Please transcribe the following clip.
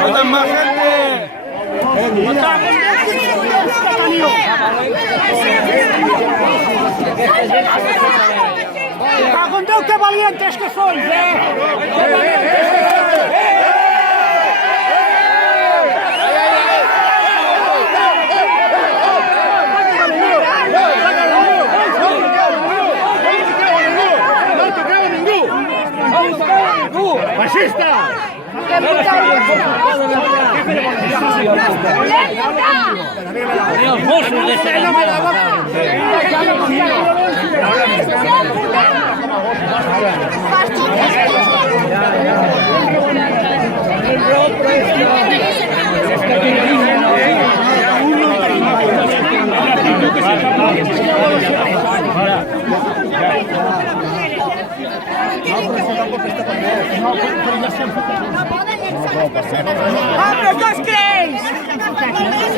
¡Faltan más gente! ¡Cago en Déu, qué valientes que sois, eh! ¡Qué valientes que sois! ¡Fascista! Los Mossos de ¡Abre,